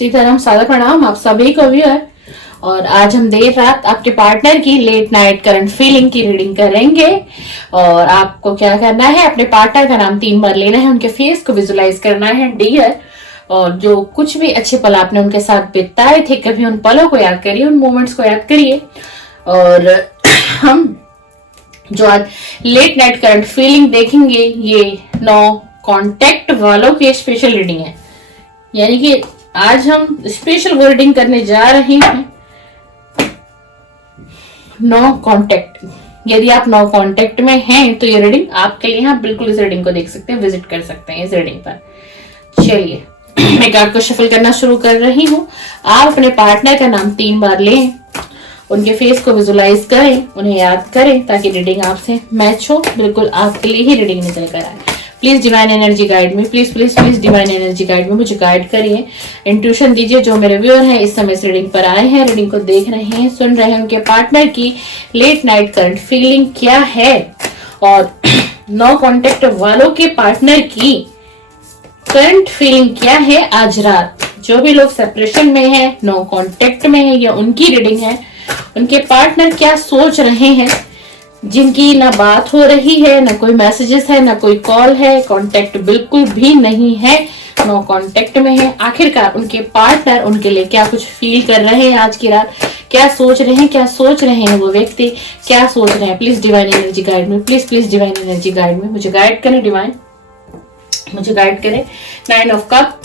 सीताराम सादर प्रणाम आप सभी को भी है। और आज हम देर रात आपके पार्टनर की लेट नाइट करंट फीलिंग की रीडिंग करेंगे। और आपको क्या करना है, अपने पार्टनर का नाम 3 बार लेना है, उनके फेस को विजुलाइज करना है डियर। और जो कुछ भी अच्छे पल आपने उनके साथ बिताए थे, कभी उन पलों को याद करिए, उन मोमेंट्स को याद करिए। और हम जो आज लेट नाइट करंट फीलिंग देखेंगे, ये 9 कॉन्टेक्ट वालों की स्पेशल रीडिंग है। यानी कि आज हम स्पेशल वर्डिंग करने जा रहे हैं 9 कॉन्टेक्ट। यदि आप 9 कॉन्टेक्ट में हैं तो ये रीडिंग आपके लिए, आप बिल्कुल इस रीडिंग को देख सकते हैं, विजिट कर सकते हैं इस रीडिंग पर। चलिए मैं कार्ड को शफल करना शुरू कर रही हूँ। आप अपने पार्टनर का नाम 3 बार लें, उनके फेस को विजुलाइज करें, उन्हें याद करें ताकि रीडिंग आपसे मैच हो, बिल्कुल आपके लिए ही रीडिंग निकल कर आए। प्लीज डिवाइन एनर्जी गाइड में, please please please divine energy guide में मुझे गाइड करिए, इंट्यूशन दीजिए। जो मेरे व्यूअर हैं इस समय इस रीडिंग पर आए हैं, रीडिंग को देख रहे हैं, सुन रहे हैं, उनके पार्टनर की लेट नाइट करंट फीलिंग क्या है, और 9 कॉन्टेक्ट वालों के पार्टनर की करंट फीलिंग क्या है आज रात। जो भी लोग सेपरेशन में है, 9 कॉन्टेक्ट में है, या उनकी रीडिंग है, उनके पार्टनर क्या सोच रहे हैं, जिनकी ना बात हो रही है, ना कोई मैसेजेस है, ना कोई कॉल है, कांटेक्ट बिल्कुल भी नहीं है, 9 कांटेक्ट में है। आखिरकार उनके पार्टनर उनके लिए क्या कुछ फील कर रहे हैं आज की रात, क्या सोच रहे हैं, क्या सोच रहे हैं वो व्यक्ति, क्या सोच रहे हैं। प्लीज डिवाइन एनर्जी गाइड में, please please divine energy guide में मुझे गाइड करें, डिवाइन मुझे गाइड करें। 9 ऑफ कप,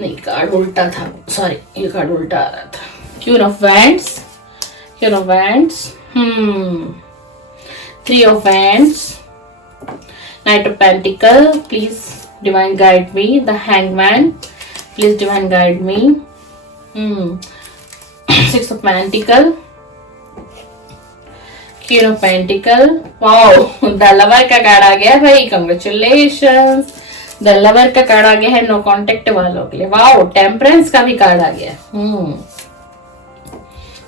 नहीं कार्ड उल्टा था, सॉरी ये कार्ड उल्टा आ रहा था। Queen of wands, Queen of Wands, 3 of Wands, Knight of Pentacle, please divine guide me. The Hangman, please divine guide me. 6 of Pentacle, Queen of Pentacle. Wow, the Lover का card आ गया भाई, congratulations. The Lover का card आ गया है 9 contact वालों के लिए। Wow, temperance का भी कार्ड आ गया।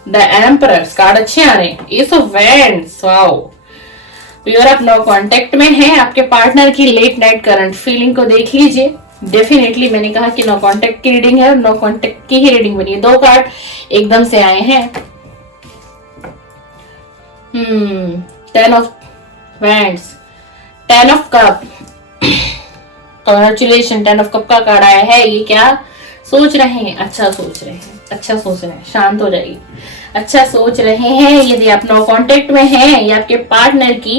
द एम्परर्स कार्ड अच्छे आ रहे हैं। S of wands, wow. Viewer आप 9 कांटेक्ट में हैं, आपके पार्टनर की लेट नाइट करंट फीलिंग को देख लीजिए। डेफिनेटली मैंने कहा कि 9 कांटेक्ट की रीडिंग है और 9 कांटेक्ट की ही रीडिंग बनी है। 2 कार्ड एकदम से आए हैं। 10 of wands, 10 of cup, congratulation. 10 of cup का कार्ड आया है। ये क्या सोच रहे हैं? अच्छा सोच रहे हैं, अच्छा सोच रहे हैं, शांत हो जाइए। अच्छा सोच रहे हैं। यदि आप 9 कांटेक्ट में हैं, या आपके पार्टनर की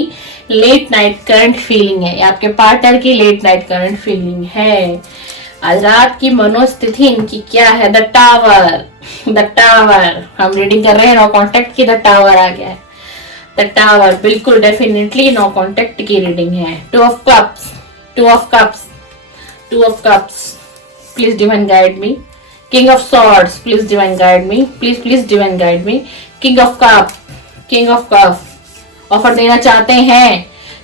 लेट नाइट करंट फीलिंग है, या आपके पार्टनर की लेट नाइट करंट फीलिंग है, आज रात की मनोस्थिति इनकी क्या है? द टावर, द टावर हम रीडिंग कर रहे हैं 9 कांटेक्ट की। द टावर आ गया है, द टावर बिल्कुल डेफिनेटली 9 कांटेक्ट की रीडिंग है। 2 of cups, 2 of cups, 2 of cups, please divine guide me. King of Swords, please divine guide me. Please please divine guide me. King of Cup, King of Cup, offer देना चाहते हैं।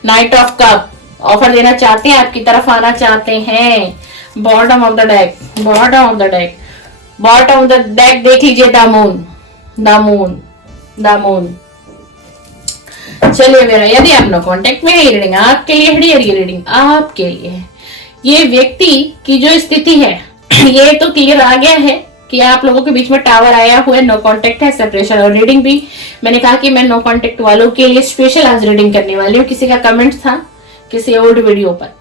Knight of Cup, offer देना चाहते हैं, आपकी तरफ आना चाहते हैं। Bottom of the deck, bottom of the deck, bottom of the deck देख लीजिए। The Moon, the Moon, the Moon। चलिए मेरा, यदि आप 9 कांटेक्ट में है, ये रीडिंग आपके लिए है, ये रीडिंग आपके लिए है। ये व्यक्ति की जो स्थिति है, ये तो क्लियर आ गया है कि आप लोगों के बीच में टावर आया हुआ है, 9 कांटेक्ट है, सेपरेशन। और रीडिंग भी मैंने कहा कि मैं 9 कांटेक्ट वालों के लिए स्पेशल आज रीडिंग करने वाली हूँ। किसी का कमेंट था किसी ओल्ड वीडियो पर,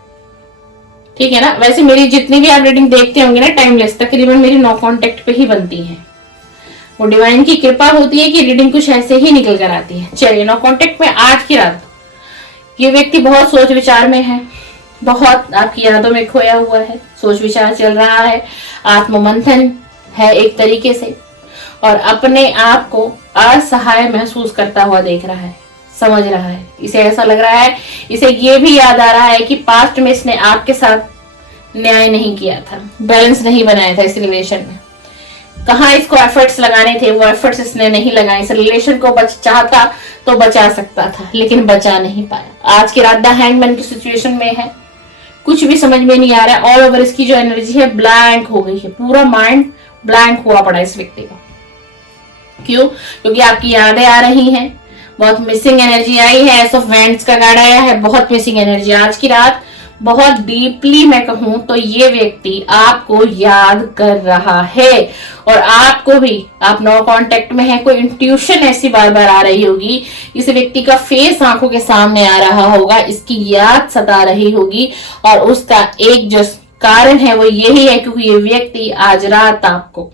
ठीक है ना। वैसे मेरी जितनी भी आप रीडिंग देखते होंगे ना टाइमलेस, तकरीबन मेरी 9 कांटेक्ट पे ही बनती है। वो डिवाइन की कृपा होती है कि रीडिंग कुछ ऐसे ही निकल कर आती है। चलिए 9 कांटेक्ट में आज की रात ये व्यक्ति बहुत सोच विचार में है, बहुत आपकी यादों में खोया हुआ है, सोच विचार चल रहा है, आत्ममंथन है एक तरीके से, और अपने आप को असहाय महसूस करता हुआ देख रहा है, समझ रहा है। इसे ऐसा लग रहा है, इसे ये भी याद आ रहा है कि पास्ट में इसने आपके साथ न्याय नहीं किया था, बैलेंस नहीं बनाया था इस रिलेशन में। कहाँ इसको एफर्ट्स लगाने थे, वो एफर्ट्स इसने नहीं लगाए। इस रिलेशन को चाहता तो बचा सकता था, लेकिन बचा नहीं पाया। आज की रात द हैंगमैन की सिचुएशन में है, कुछ भी समझ में नहीं आ रहा है। ऑल ओवर इसकी जो एनर्जी है ब्लैंक हो गई है, पूरा माइंड ब्लैंक हुआ पड़ा इस व्यक्ति को। क्यों? क्योंकि आपकी यादें आ रही हैं, बहुत मिसिंग एनर्जी आई है। एस ऑफ वैंड्स का कार्ड आया है, बहुत मिसिंग एनर्जी। आज की रात बहुत डीपली मैं कहूं तो ये व्यक्ति आपको याद कर रहा है, और आपको भी, आप नो कांटेक्ट में है, कोई इंट्यूशन ऐसी बार बार आ रही होगी, इस व्यक्ति का फेस आंखों के सामने आ रहा होगा, इसकी याद सता रही होगी, और उसका एक जो कारण है वो यही है क्योंकि ये व्यक्ति आज रात आपको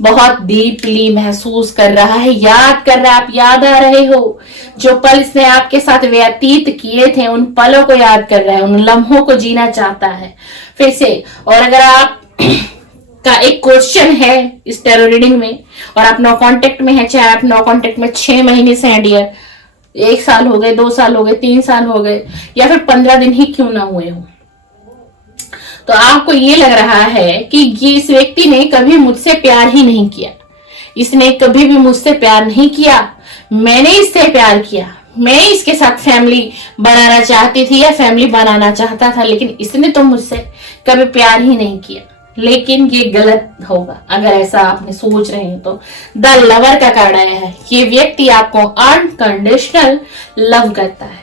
बहुत डीपली महसूस कर रहा है, याद कर रहा है, आप याद आ रहे हो, जो पल इसने आपके साथ व्यतीत किए थे उन पलों को याद कर रहा है, उन लम्हों को जीना चाहता है फिर से। और अगर आप का एक क्वेश्चन है इस टेरो रीडिंग में और आप नो कांटेक्ट में है, चाहे आप नो कांटेक्ट में 6 महीने से हैं डियर, 1 साल हो गए, 2 साल हो गए, 3 साल हो गए, या फिर 15 दिन ही क्यों ना हुए हो, तो आपको ये लग रहा है कि ये इस व्यक्ति ने कभी मुझसे प्यार ही नहीं किया, इसने कभी भी मुझसे प्यार नहीं किया, मैंने इससे प्यार किया, मैं इसके साथ फैमिली बनाना चाहती थी या फैमिली बनाना चाहता था, लेकिन इसने तो मुझसे कभी प्यार ही नहीं किया। लेकिन ये गलत होगा अगर ऐसा आपने सोच रहे हैं तो। द लवर का कार्ड आया है, ये व्यक्ति आपको अनकंडीशनल लव करता है,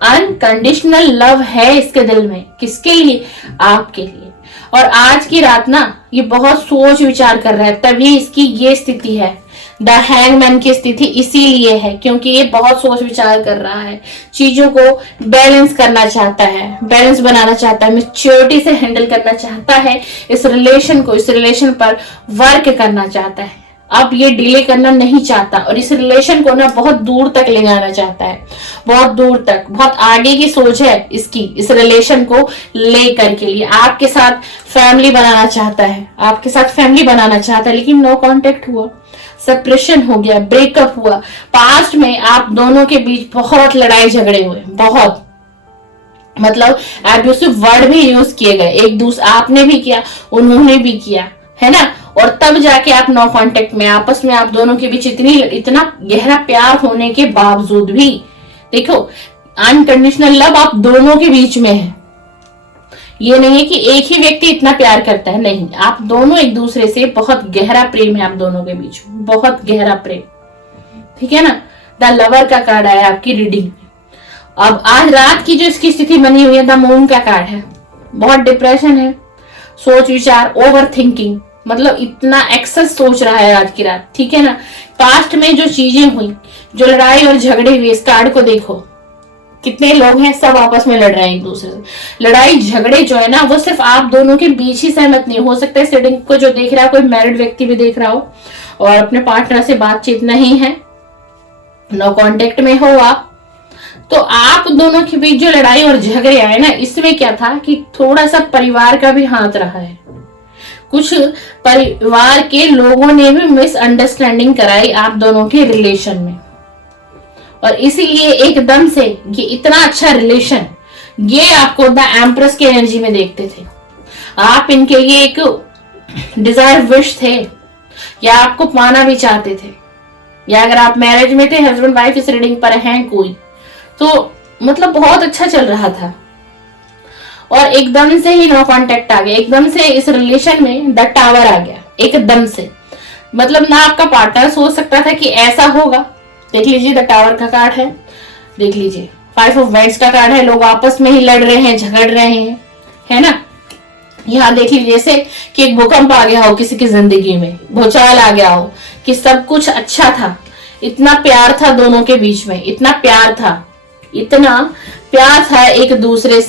अनकंडीशनल लव है इसके दिल में, किसके लिए? आपके लिए। और आज की रात ना ये बहुत सोच विचार कर रहा है, तभी इसकी ये स्थिति है, द हैंगमैन की स्थिति इसीलिए है क्योंकि ये बहुत सोच विचार कर रहा है, चीजों को बैलेंस करना चाहता है, बैलेंस बनाना चाहता है, मैच्योरिटी से हैंडल करना चाहता है, इस रिलेशन पर वर्क करना चाहता है, अब ये डिले करना नहीं चाहता, और इस रिलेशन को ना बहुत दूर तक ले जाना चाहता है, बहुत दूर तक, बहुत आगे की सोच है इसकी इस रिलेशन को लेकर के लिए। आपके साथ फैमिली बनाना चाहता है, आपके साथ फैमिली बनाना चाहता है, लेकिन नो कांटेक्ट हुआ, सेपरेशन हो गया, ब्रेकअप हुआ, पास्ट में आप दोनों के बीच बहुत लड़ाई झगड़े हुए, बहुत मतलब एब्यूसिव वर्ड भी यूज किए गए, एक दूसरे, आपने भी किया, उन्होंने भी किया, है ना, और तब जाके आप नो कांटेक्ट में, आपस में आप दोनों के बीच इतना गहरा प्यार होने के बावजूद भी, देखो अनकंडीशनल लव आप दोनों के बीच में है, ये नहीं है कि एक ही व्यक्ति इतना प्यार करता है, नहीं, आप दोनों एक दूसरे से, बहुत गहरा प्रेम है आप दोनों के बीच, बहुत गहरा प्रेम, ठीक है ना। द लवर का कार्ड आया आपकी रीडिंग में। अब आज रात की जो इसकी स्थिति बनी हुई है, द मून का कार्ड है, बहुत डिप्रेशन है, सोच विचार, ओवर थिंकिंग, मतलब इतना एक्सेस सोच रहा है आज की रात, ठीक है ना। पास्ट में जो चीजें हुई, जो लड़ाई और झगड़े हुए, इस कार्ड को देखो, कितने लोग हैं, सब आपस में लड़ रहे हैं एक दूसरे से, लड़ाई झगड़े जो है ना वो सिर्फ आप दोनों के बीच ही सहमत नहीं हो सकते। इस रीडिंग को जो देख रहा है, कोई मैरिड व्यक्ति भी देख रहा हो और अपने पार्टनर से बातचीत नहीं है, नो कांटेक्ट में हो आप, तो आप दोनों के बीच जो लड़ाई और झगड़े आए ना, इसमें क्या था कि थोड़ा सा परिवार का भी हाथ रहा है, कुछ परिवार के लोगों ने भी मिसअंडरस्टैंडिंग कराई आप दोनों के रिलेशन में, और इसीलिए एकदम से ये इतना अच्छा रिलेशन, ये आपको द एम्प्रेस की एनर्जी में देखते थे, आप इनके लिए एक डिजायर विश थे, या आपको पाना भी चाहते थे, या अगर आप मैरिज में थे, हस्बैंड वाइफ इस रीडिंग पर हैं कोई, तो मतलब बहुत अच्छा चल रहा था, और एकदम से ही नो कांटेक्ट आ गया, एकदम से इस रिलेशन में द टावर आ गया, एकदम से, मतलब ना आपका पार्टनर सोच सकता था कि ऐसा होगा। देख लीजिए द टावर का कार्ड है, देख लीजिए 5 ऑफ वांड्स का कार्ड है, लोग आपस में ही लड़ रहे हैं, झगड़ रहे हैं, है ना। यहाँ देख लीजिए जैसे कि एक भूकंप आ गया हो किसी की जिंदगी में, भूचाल आ गया हो, कि सब कुछ अच्छा था, इतना प्यार था दोनों के बीच में, इतना प्यार था एक दूसरे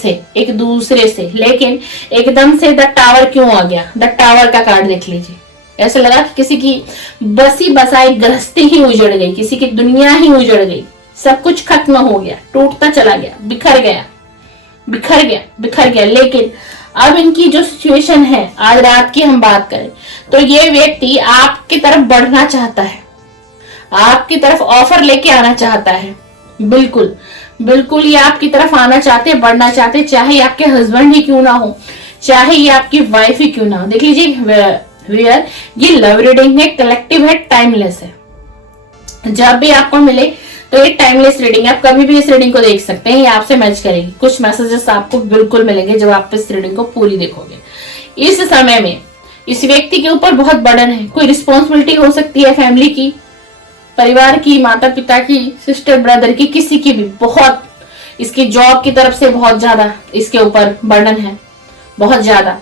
से, लेकिन एकदम से द टावर क्यों आ गया। द टावर का कार्ड देख लीजिए, ऐसा लगा कि किसी की बसी बसाई गृहस्थी ही उजड़ गई, किसी की दुनिया ही उजड़ गई, सब कुछ खत्म हो गया, टूटता चला गया, बिखर गया। लेकिन अब इनकी जो सिचुएशन है, आज रात की हम बात करें तो ये व्यक्ति आपकी तरफ बढ़ना चाहता है, आपकी तरफ ऑफर लेके आना चाहता है, बिल्कुल ये आपकी तरफ आना चाहते, बढ़ना चाहते, चाहे आपके हस्बैंड ही क्यों ना हो, चाहे ये आपकी वाइफ ही क्यों ना हो। देख लीजिए व्यूअर, ये लव रीडिंग है, कलेक्टिव है, टाइमलेस है, जब भी आपको मिले तो ये टाइमलेस रीडिंग है, आप कभी भी इस रीडिंग को देख सकते हैं, ये आपसे मैच करेगी, कुछ मैसेजेस आपको बिल्कुल मिलेंगे जब आप इस रीडिंग को पूरी देखोगे। इस समय में इस व्यक्ति के ऊपर बहुत बर्डन है, कोई रिस्पॉन्सिबिलिटी हो सकती है, फैमिली की, परिवार की, माता पिता की, सिस्टर ब्रदर की, किसी की भी, बहुत इसकी जॉब की तरफ से बहुत ज्यादा इसके ऊपर बर्डन है, बहुत ज्यादा।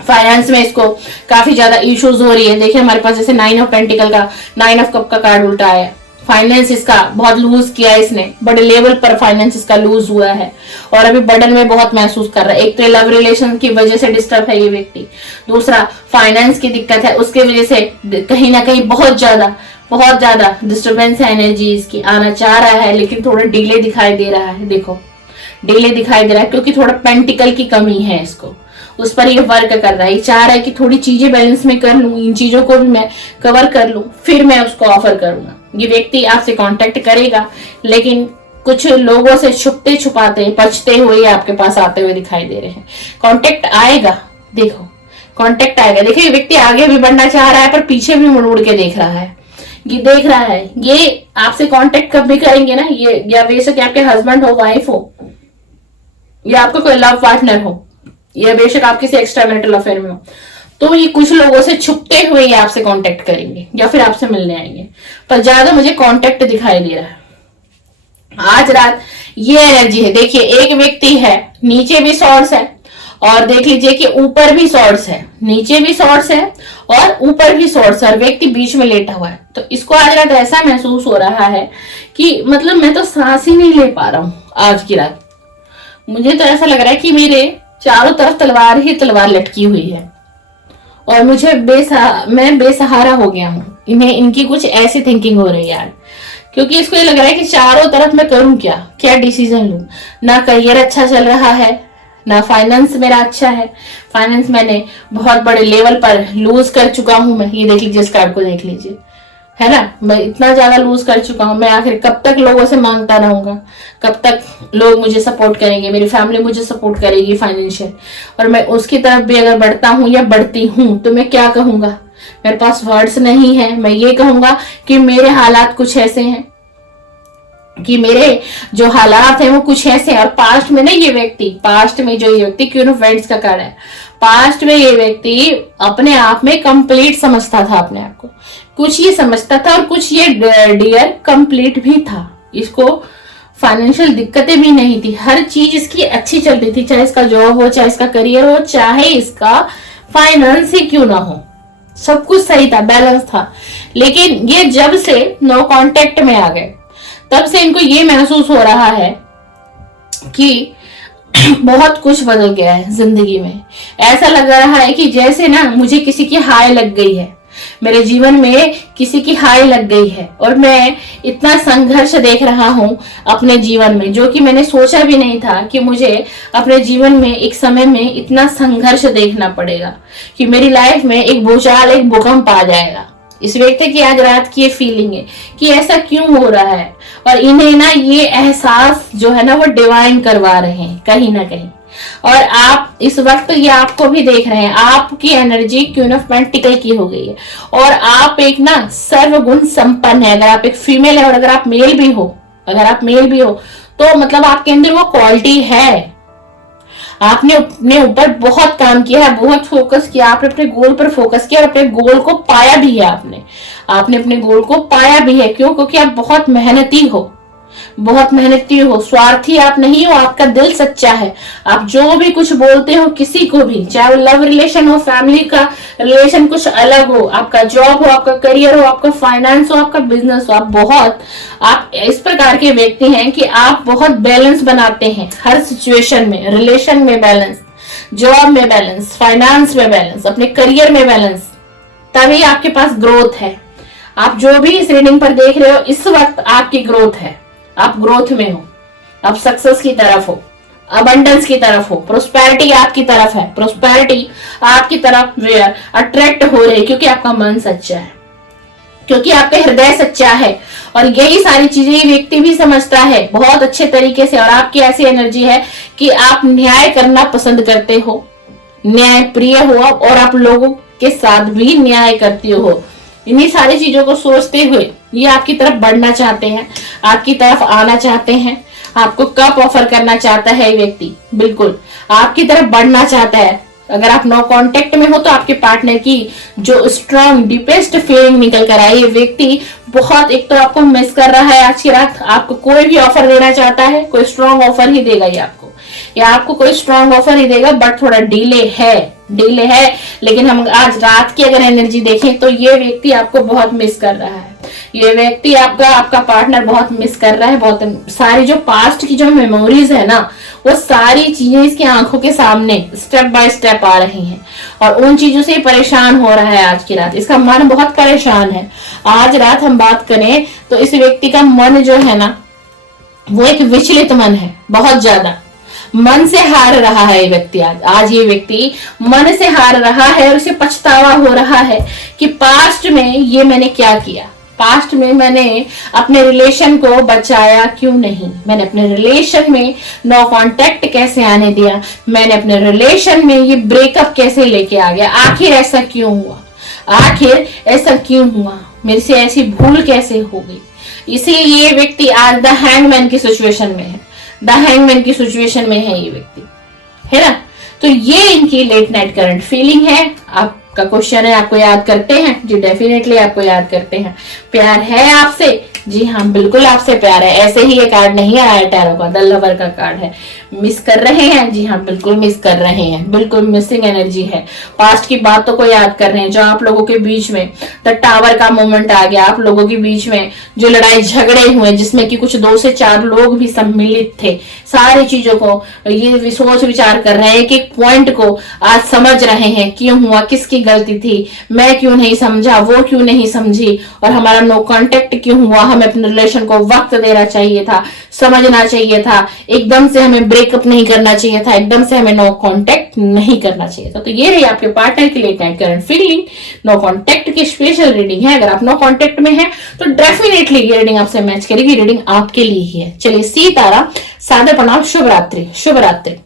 फाइनेंस में इसको काफी ज्यादा इश्यूज हो रही है। देखिए हमारे पास जैसे 9 ऑफ पेंटिकल का, 9 ऑफ कप का कार्ड उल्टा है। फाइनेंस इसका बहुत लूज किया है, इसने बड़े लेवल पर फाइनेंस इसका लूज हुआ है और अभी बर्डन में बहुत महसूस कर रहा है। एक तो लव रिलेशन की वजह से डिस्टर्ब है ये व्यक्ति, दूसरा फाइनेंस की दिक्कत है, उसके वजह से कहीं ना कहीं बहुत ज्यादा डिस्टर्बेंस है। एनर्जी इसकी आना चाह रहा है लेकिन थोड़ा डिले दिखाई दे रहा है। देखो डिले दिखाई दे रहा है क्योंकि थोड़ा पेंटिकल की कमी है इसको, उस पर ये वर्क कर रहा है। ये चाह रहा है कि थोड़ी चीजें बैलेंस में कर लूं, इन चीजों को भी मैं कवर कर लूं, फिर मैं उसको ऑफर करूंगा। ये व्यक्ति आपसे कांटेक्ट करेगा लेकिन कुछ लोगों से छुपते छुपाते बचते हुए आपके पास आते हुए दिखाई दे रहे हैं। कांटेक्ट आएगा, देखो कांटेक्ट आएगा। देखिए ये व्यक्ति आगे भी बढ़ना चाह रहा है पर पीछे भी मुड़ मुड़ के देख रहा है। ये देख रहा है ये आपसे कांटेक्ट कब भी करेंगे ना, ये या बेशक आपके हस्बैंड हो, वाइफ हो, या आपका कोई लव पार्टनर हो, या बेशक आप किसी एक्स्ट्रा मैरिटल अफेयर में हो, तो ये कुछ लोगों से छुपते हुए ये आपसे कांटेक्ट करेंगे या फिर आपसे मिलने आएंगे, पर ज्यादा मुझे कांटेक्ट दिखाई दे रहा है आज रात। ये एनर्जी है। देखिए एक व्यक्ति है, नीचे भी सॉर्ड्स है और देख लीजिए कि ऊपर भी सॉर्ड्स है, नीचे भी सॉर्ड्स है और ऊपर भी सॉर्ड्स है और व्यक्ति बीच में लेटा हुआ है। तो इसको आज रात ऐसा महसूस हो रहा है कि मतलब मैं तो सांस ही नहीं ले पा रहा हूं आज की रात। मुझे तो ऐसा लग रहा है कि मेरे चारों तरफ तलवार ही तलवार लटकी हुई है और मुझे मैं बेसहारा हो गया हूँ। इन्हें इनकी कुछ ऐसी थिंकिंग हो रही है यार, क्योंकि इसको ये लग रहा है कि चारों तरफ मैं करूं क्या डिसीजन लूं। ना करियर अच्छा चल रहा है, ना फाइनेंस मेरा अच्छा है। फाइनेंस मैंने बहुत बड़े लेवल पर लूज कर चुका हूं मैं। ये देख लीजिए, इस कार्ड को देख लीजिए, है ना, मैं इतना ज्यादा लूज कर चुका हूं। मैं आखिर कब तक लोगों से मांगता रहूंगा, कब तक लोग मुझे सपोर्ट करेंगे, मेरी फैमिली मुझे सपोर्ट करेगी फाइनेंशियल, और मैं उसकी तरफ भी अगर बढ़ता हूं या बढ़ती हूं तो मैं क्या कहूंगा। मेरे पास वर्ड्स नहीं है। मैं ये कहूंगा कि मेरे हालात कुछ ऐसे हैं, कि मेरे जो हालात हैं वो कुछ ऐसे हैं। और पास्ट में ना ये व्यक्ति क्वीन ऑफ वेंट्स का कार्ड है, पास्ट में ये व्यक्ति अपने आप में कंप्लीट समझता था अपने आप को, कुछ ये समझता था और कुछ ये डियर कंप्लीट भी था। इसको फाइनेंशियल दिक्कतें भी नहीं थी, हर चीज इसकी अच्छी चल रही थी, चाहे इसका जॉब हो, चाहे इसका करियर हो, चाहे इसका फाइनेंस ही क्यों ना हो, सब कुछ सही था, बैलेंस था। लेकिन ये जब से नो कांटेक्ट में आ गए तब से इनको ये महसूस हो रहा है कि बहुत कुछ बदल गया है जिंदगी में। ऐसा लग रहा है कि जैसे ना मुझे किसी की हाय लग गई है, मेरे जीवन में किसी की हाय लग गई है और मैं इतना संघर्ष देख रहा हूं अपने जीवन में, जो कि मैंने सोचा भी नहीं था कि मुझे अपने जीवन में एक समय में इतना संघर्ष देखना पड़ेगा, कि मेरी लाइफ में एक भूचाल, एक भूकंप आ जाएगा। इस व्यक्ति की आज रात की ये फीलिंग है कि ऐसा क्यों हो रहा है, और इन्हें ना ये एहसास जो है ना वो डिवाइन करवा रहे हैं कहीं ना कहीं। और आप इस वक्त ये आपको भी देख रहे हैं, आपकी एनर्जी क्वीन ऑफ पेंटिकल की हो गई है और आप एक ना सर्वगुण संपन्न है। अगर आप एक फीमेल है और अगर आप मेल भी हो, तो मतलब आपके अंदर वो क्वालिटी है। आपने अपने ऊपर बहुत काम किया है, बहुत फोकस किया, आपने अपने गोल पर फोकस किया और अपने गोल को पाया भी है। आपने अपने गोल को पाया भी है। क्यों? क्योंकि आप बहुत मेहनती हो, स्वार्थी आप नहीं हो, आपका दिल सच्चा है। आप जो भी कुछ बोलते हो किसी को भी, चाहे वो लव रिलेशन हो, फैमिली का रिलेशन कुछ अलग हो, आपका जॉब हो, आपका करियर हो, आपका फाइनेंस हो, आपका बिजनेस हो, आप इस प्रकार के व्यक्ति हैं कि आप बहुत बैलेंस बनाते हैं हर सिचुएशन में। रिलेशन में बैलेंस, जॉब में बैलेंस, फाइनेंस में बैलेंस, अपने करियर में बैलेंस, तभी आपके पास ग्रोथ है। आप जो भी इस रीडिंग पर देख रहे हो, इस वक्त आपकी ग्रोथ है, आप ग्रोथ में हो, आप सक्सेस की तरफ हो, अबंडेंस की तरफ हो, प्रोस्पेरिटी आपकी तरफ है, प्रोस्पेरिटी आपकी तरफ अट्रैक्ट हो रही है, क्योंकि आपका मन सच्चा है, क्योंकि आपका हृदय सच्चा है। और यही सारी चीजें ये व्यक्ति भी समझता है बहुत अच्छे तरीके से। और आपकी ऐसी एनर्जी है कि आप न्याय करना पसंद करते हो, न्याय प्रिय हो और आप लोगों के साथ भी न्याय करते हो। इन्हीं सारी चीजों को सोचते हुए ये आपकी तरफ बढ़ना चाहते हैं, आपकी तरफ आना चाहते हैं। आपको कप ऑफर करना चाहता है ये व्यक्ति, बिल्कुल आपकी तरफ बढ़ना चाहता है। अगर आप नो कांटेक्ट में हो तो आपके पार्टनर की जो स्ट्रॉन्ग डीपेस्ट फीलिंग निकल कर आई, ये व्यक्ति बहुत, एक तो आपको मिस कर रहा है आज की रात, आपको कोई भी ऑफर देना चाहता है, कोई स्ट्रॉन्ग ऑफर ही देगा ये आपको, या आपको कोई स्ट्रॉन्ग ऑफर ही देगा, बट थोड़ा डिले है। लेकिन हम आज रात की अगर एनर्जी देखें तो ये व्यक्ति आपको बहुत मिस कर रहा है, ये व्यक्ति आपका पार्टनर बहुत मिस कर रहा है। बहुत सारी जो पास्ट की जो मेमोरीज है ना, वो सारी चीजें इसकी आंखों के सामने स्टेप बाय स्टेप आ रही हैं और उन चीजों से परेशान हो रहा है आज की रात। इसका मन बहुत परेशान है। आज रात हम बात करें तो इस व्यक्ति का मन जो है ना, वो एक विचलित मन है, बहुत ज्यादा मन से हार रहा है ये व्यक्ति। आज ये व्यक्ति मन से हार रहा है और उसे पछतावा हो रहा है कि पास्ट में ये मैंने क्या किया, पास्ट में मैंने अपने रिलेशन को बचाया क्यों नहीं, मैंने अपने रिलेशन में नो कांटेक्ट कैसे आने दिया, मैंने अपने रिलेशन में ये ब्रेकअप कैसे लेके आ गया, आखिर ऐसा क्यों हुआ, आखिर ऐसा क्यों हुआ, मेरे से ऐसी भूल कैसे हो गई। इसीलिए ये व्यक्ति आज द हैंगमैन की सिचुएशन में है, द हैंगमैन की सिचुएशन में है ये व्यक्ति, है ना। तो ये इनकी लेट नाइट करंट फीलिंग है। आपका क्वेश्चन है, आपको याद करते हैं जी? डेफिनेटली आपको याद करते हैं। प्यार है आपसे? जी हाँ, बिल्कुल आपसे प्यार है। ऐसे ही ये कार्ड नहीं आया है टैरो का, द लवर का कार्ड है। मिस कर रहे हैं? जी हाँ, बिल्कुल मिस कर रहे हैं, बिल्कुल मिसिंग एनर्जी है। पास्ट की बातों को याद कर रहे हैं, जो आप लोगों के बीच में द टावर का मोमेंट आ गया, आप लोगों के बीच में जो लड़ाई झगड़े हुए, जिसमें कि कुछ 2 से 4 लोग भी सम्मिलित थे, सारी चीजों को ये सोच विचार कर रहे हैं, एक एक पॉइंट को आज समझ रहे हैं, क्यों हुआ, किसकी गलती थी, मैं क्यों नहीं समझा, वो क्यों नहीं समझी, और हमारा नो कांटेक्ट क्यों हुआ, हमें अपने रिलेशन को वक्त देना चाहिए था, समझना चाहिए था, एकदम से हमें ब्रेकअप नहीं करना चाहिए था, एकदम से हमें नो कांटेक्ट नहीं करना चाहिए था। तो ये रही आपके पार्टनर के late night current feeling. No contact की स्पेशल रीडिंग है। अगर आप नो कांटेक्ट में हैं तो डेफिनेटली ये रीडिंग आपसे मैच करेगी, रीडिंग आपके लिए ही है। चलिए, सीताराम, सादर प्रणाम, शुभ रात्रि, शुभ रात्रि।